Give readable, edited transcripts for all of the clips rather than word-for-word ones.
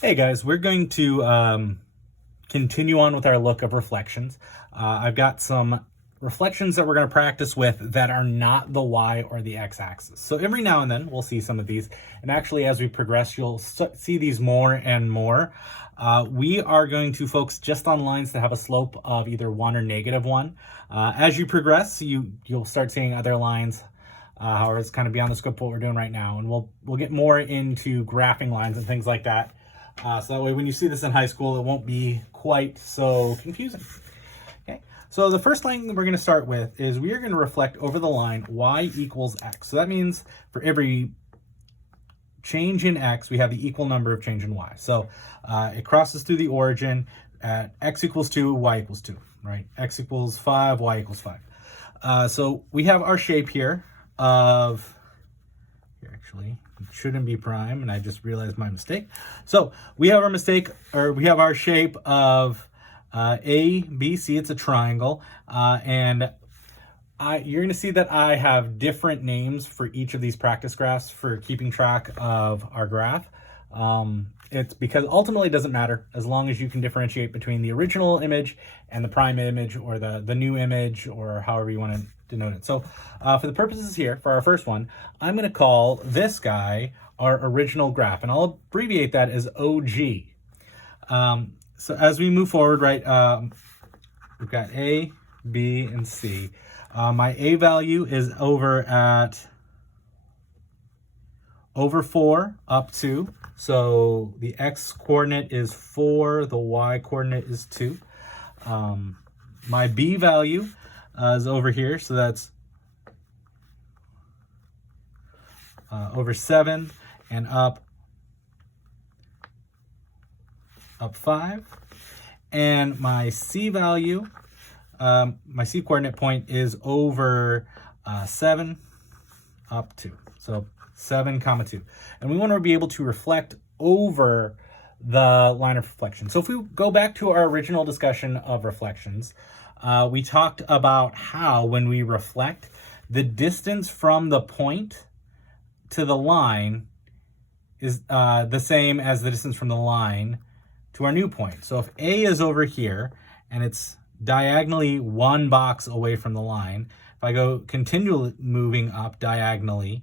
Hey guys, we're going to continue on with our look of reflections. I've got some reflections that we're going to practice with that are not the y or the x-axis. So every now and then we'll see some of these, and actually as we progress you'll see these more and more. We are going to focus just on lines that have a slope of either 1 or -1. As you progress, you'll start seeing other lines. However, it's kind of beyond the scope of what we're doing right now, and we'll get more into graphing lines and things like that. So that way when you see this in high school, it won't be quite so confusing. Okay, so the first line we're going to start with is we are going to reflect over the line y equals x. So that means for every change in x, we have the equal number of change in y. So it crosses through the origin at x equals 2, y equals 2, right? X equals 5, y equals 5. So we have our shape here of, here actually, it shouldn't be prime, and I just realized my mistake. So we have our mistake, or we have our shape of A, B, C. It's a triangle, and you're going to see that I have different names for each of these practice graphs for keeping track of our graph. It's because ultimately it doesn't matter as long as you can differentiate between the original image and the prime image, or the new image, or however you want to denote it. So for the purposes here, for our first one, I'm going to call this guy our original graph, and I'll abbreviate that as OG. So as we move forward, right, we've got A, B, and C. My A value is over 4 up 2. So the x coordinate is 4, the y coordinate is 2. My B value is over here, so that's over 7 and up 5. And my C value, my C coordinate point is over 7 up 2. So 7 comma 2. And we want to be able to reflect over the line of reflection. So if we go back to our original discussion of reflections, we talked about how when we reflect, the distance from the point to the line is the same as the distance from the line to our new point. So if A is over here and it's diagonally 1 box away from the line, if I go continually moving up diagonally,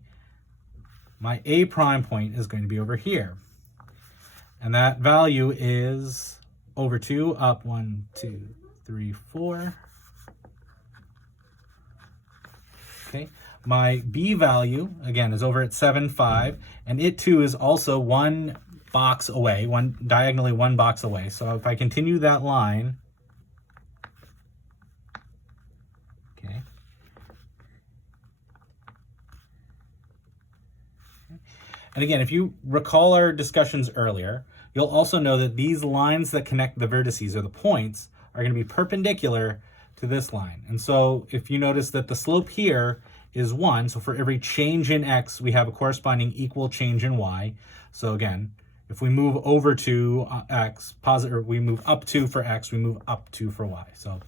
my A prime point is going to be over here. And that value is over 2 up 1, 2, 3, 4. Okay. My B value, again, is over at 7, 5, and it too is also 1 box away, diagonally 1 box away. So if I continue that line, okay, and again, if you recall our discussions earlier, you'll also know that these lines that connect the vertices, or the points, are going to be perpendicular to this line. And so if you notice that the slope here is 1, so for every change in x, we have a corresponding equal change in y. So again, if we move over to x, positive, we move up 2 for x, we move up 2 for y. So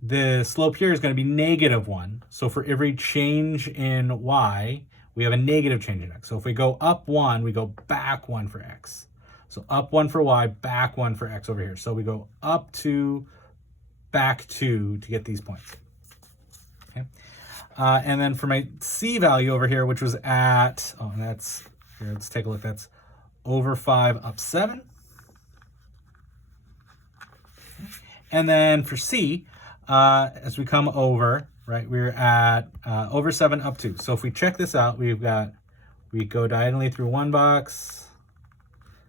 the slope here is going to be -1. So for every change in y, we have a negative change in x. So if we go up 1, we go back 1 for x. So up 1 for y, back 1 for x over here. So we go up 2, back 2 to get these points. Okay. And then for my C value over here, which was at, that's, here, let's take a look. That's over 5 up 7. And then for C, as we come over, right, we're at over 7 up 2. So if we check this out, we go diagonally through 1 box,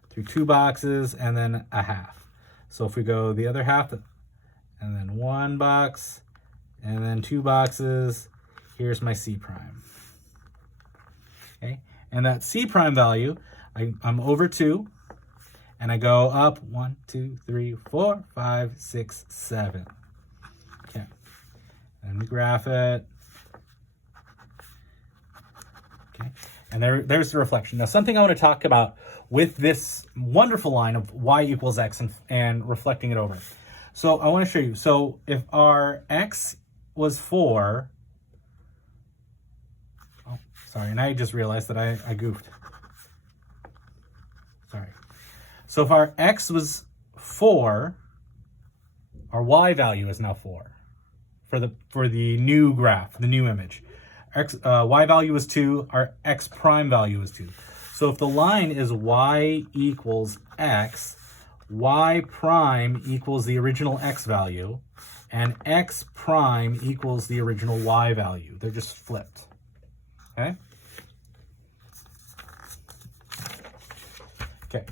through 2 boxes, and then a half. So if we go the other half, and then 1 box, and then 2 boxes, here's my C prime. Okay, and that C prime value, I'm over 2, and I go up 1, 2, 3, 4, 5, 6, 7. Okay, and we graph it. Okay, and there's the reflection. Now, something I want to talk about with this wonderful line of y equals x and reflecting it over. So I want to show you. So if our x was 4, oh, sorry, and I just realized that I goofed. Sorry. So if our x was 4, our y value is now 4 for the new graph, the new image. Y value is 2, our x prime value is 2. So if the line is y equals x, y prime equals the original x value, and x prime equals the original y value. They're just flipped. Okay? Okay.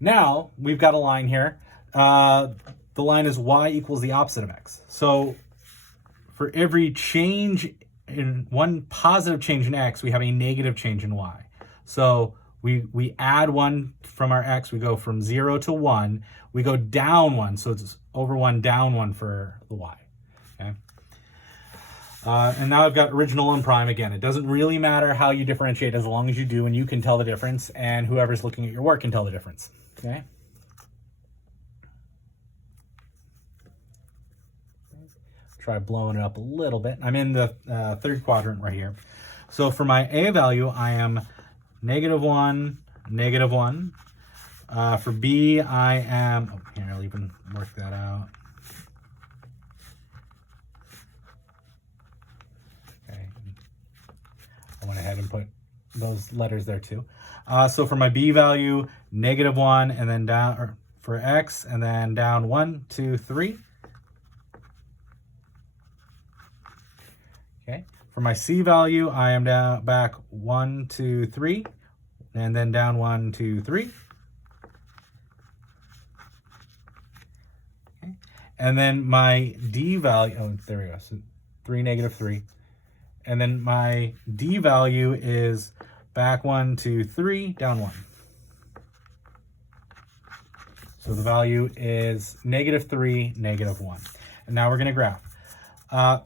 Now we've got a line here. The line is y equals the opposite of x. So for every change in one positive change in x, we have a negative change in y. So we add 1 from our x, we go from 0 to 1, we go down 1, so it's over 1, down 1 for the y. Okay. And now I've got original and prime again. It doesn't really matter how you differentiate as long as you do and you can tell the difference, and whoever's looking at your work can tell the difference. Okay. Try blowing it up a little bit. I'm in the third quadrant right here. So for my a value, I am -1, -1. For b, I am, oh, here, I'll even work that out. Okay. I went ahead and put those letters there too. So for my b value, -1, and then down, or for x, and then down 1, 2, 3. Okay. For my c value, I am down back 1, 2, 3, and then down 1, 2, 3. Okay. And then my d value, oh, there we go. So 3, -3. And then my d value is back 1, 2, 3, down 1. So the value is -3, -1. And now we're going to graph.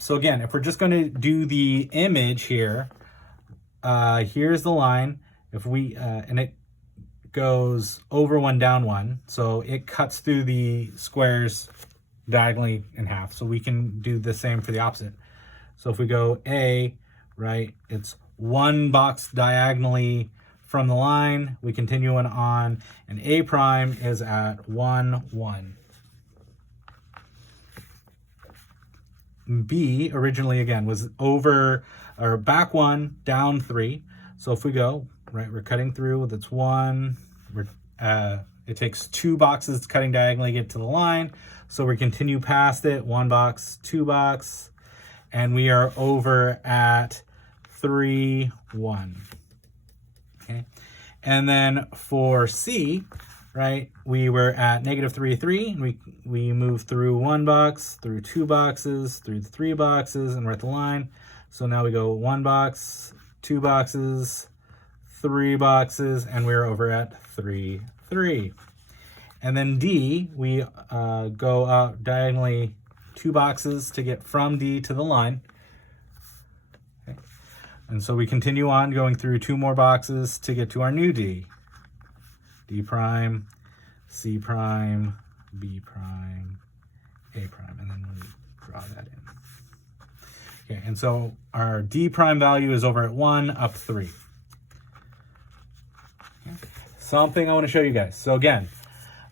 So again, if we're just going to do the image here, here's the line. If we and it goes over 1, down 1, so it cuts through the squares diagonally in half. So we can do the same for the opposite. So if we go A, right, it's 1 box diagonally from the line. We continue on, and A prime is at 1, 1. B originally, again, was over or back 1, down 3. So if we go, right, we're cutting through, that's 1. It takes 2 boxes cutting diagonally to get to the line. So we continue past it, 1 box, 2 box, and we are over at 3, 1. Okay. And then for C, right, we were at -3, 3. We moved through 1 box, through 2 boxes, through 3 boxes, and we're at the line. So now we go 1 box, 2 boxes, 3 boxes, and we're over at 3, 3. And then D, we go out diagonally 2 boxes to get from D to the line. Okay. And so we continue on going through 2 more boxes to get to our new D. D prime, C prime, B prime, A prime, and then we draw that in. Okay, and so our D prime value is over at 1, up 3. Okay. Something I want to show you guys. So again,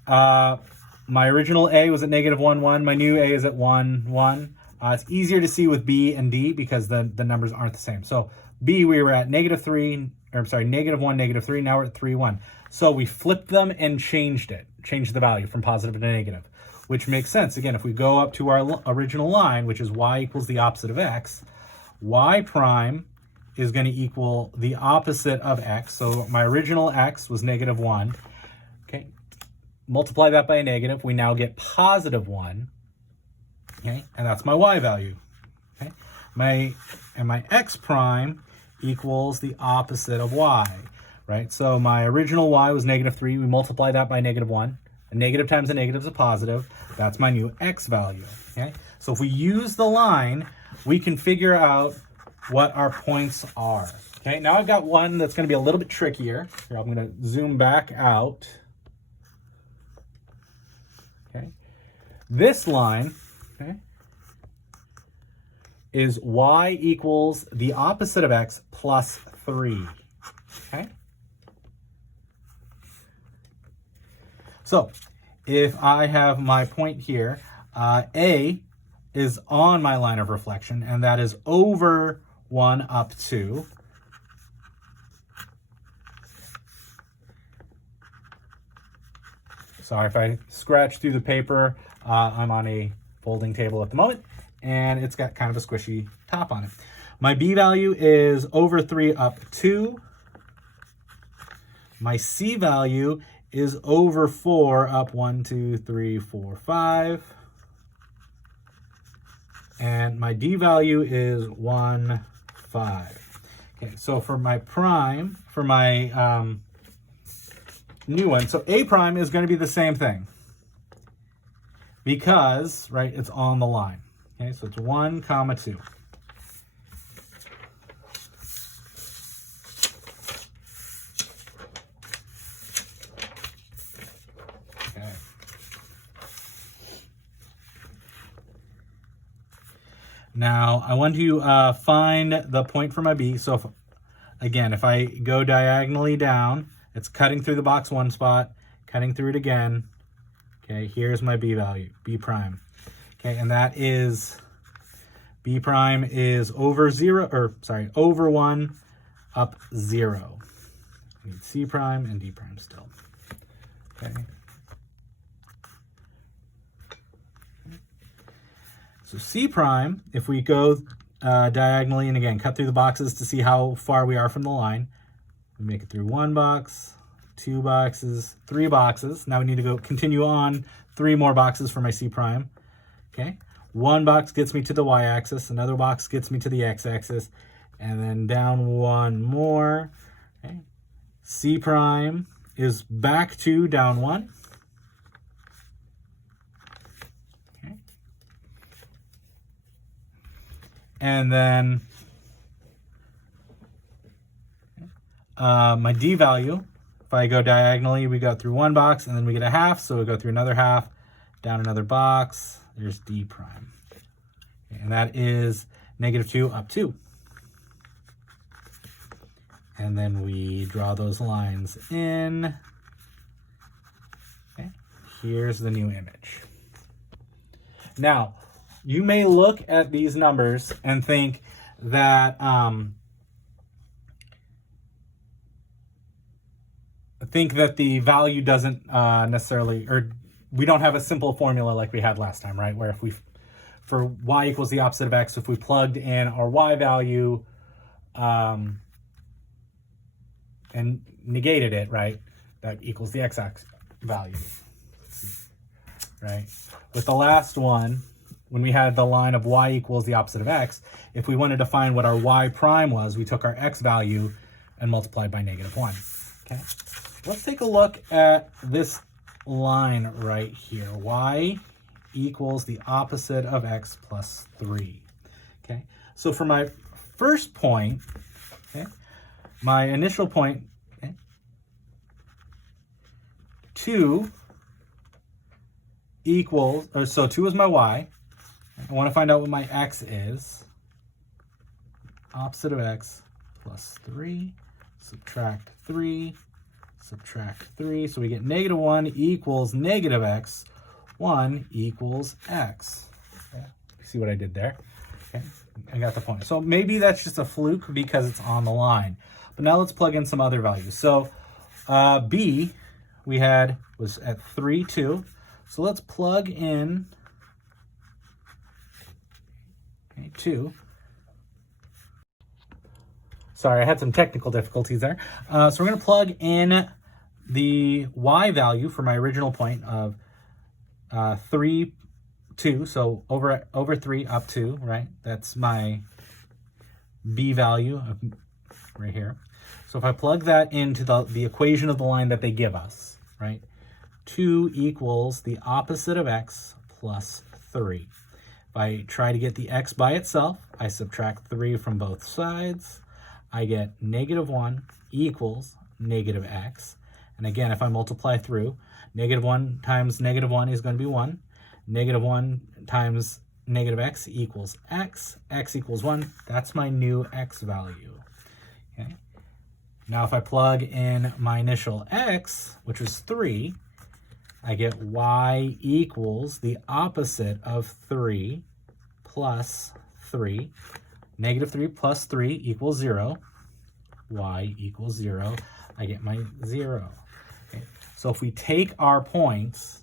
my original A was at -1, 1. My new A is at 1, 1. It's easier to see with B and D because the numbers aren't the same. So B, we were at -3, or I'm sorry, -1, -3. Now we're at 3, 1. So we flipped them and changed the value from positive to negative, which makes sense. Again, if we go up to our original line, which is y equals the opposite of x, y prime is going to equal the opposite of x. So my original x was -1. Okay. Multiply that by a negative. We now get +1. Okay. And that's my y value. Okay. My x prime equals the opposite of y. Right? So my original y was -3. We multiply that by -1. A negative times a negative is a positive. That's my new x value. Okay? So if we use the line, we can figure out what our points are. Okay? Now I've got one that's going to be a little bit trickier. Here, I'm going to zoom back out. Okay? This line, okay, is y equals the opposite of x plus 3. Okay? So if I have my point here, A is on my line of reflection, and that is over 1 up 2. Sorry if I scratch through the paper. I'm on a folding table at the moment, and it's got kind of a squishy top on it. My B value is over 3 up 2. My C value is over 4 up 1, 2, 3, 4, 5. And my D value is 1, 5. Okay, so for my prime, for my new one, so A prime is going to be the same thing because, right, it's on the line. Okay, so it's 1, 2. Okay. Now I want to find the point for my B. So if I go diagonally down, it's cutting through the box 1 spot, cutting through it again. Okay, here's my B value, B prime. Okay, and that is, B prime is over 1 up 0. I need C prime and D prime still. Okay. So C prime, if we go diagonally and again cut through the boxes to see how far we are from the line, we make it through 1 box, 2 boxes, 3 boxes. Now we need to go continue on 3 more boxes for my C prime. Okay, 1 box gets me to the y-axis, another box gets me to the x-axis, and then down 1 more. Okay, C prime is back to down 1. Okay, and then my D value, if I go diagonally, we go through 1 box and then we get a half, so we go through another half, down another box, there's D prime. Okay, and that is -2 up 2. And then we draw those lines in. Okay, here's the new image. Now, you may look at these numbers and think that the value doesn't necessarily, or we don't have a simple formula like we had last time, right? Where if we, for y equals the opposite of x, if we plugged in our y value and negated it, right, that equals the x value, right? With the last one, when we had the line of y equals the opposite of x, if we wanted to find what our y prime was, we took our x value and multiplied by -1. Okay, let's take a look at this line right here. Y equals the opposite of x plus 3. Okay, so for my first point, okay, my initial point, okay, 2 equals, or so 2 is my y. I want to find out what my x is. Opposite of x plus 3, subtract 3, subtract 3. So we get -1 equals -x, 1 equals x. Okay. See what I did there? Okay, I got the point. So maybe that's just a fluke because it's on the line. But now let's plug in some other values. So B we had was at 3, 2. So let's plug in 2. Sorry, I had some technical difficulties there. So we're going to plug in the y value for my original point of 3, 2. So over 3 up 2, right? That's my B value right here. So if I plug that into the equation of the line that they give us, right? 2 equals the opposite of x plus 3. If I try to get the x by itself, I subtract 3 from both sides. I get -1 equals -x. And again, if I multiply through, -1 times -1 is going to be 1. -1 times -x equals x. X equals 1. That's my new x value. Okay. Now if I plug in my initial x, which was 3, I get y equals the opposite of 3 plus 3. Negative 3 plus 3 equals 0. Y equals 0. I get my 0. Okay. So if we take our points,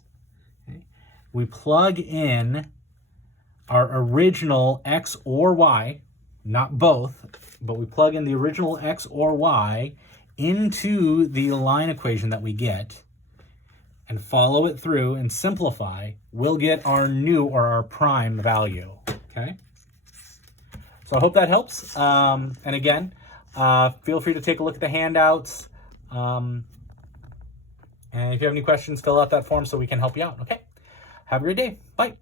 okay, we plug in our original x or y, not both, but we plug in the original x or y into the line equation that we get and follow it through and simplify, we'll get our new or our prime value, okay? So I hope that helps. And again, feel free to take a look at the handouts. And if you have any questions, fill out that form so we can help you out, okay? Have a great day. Bye.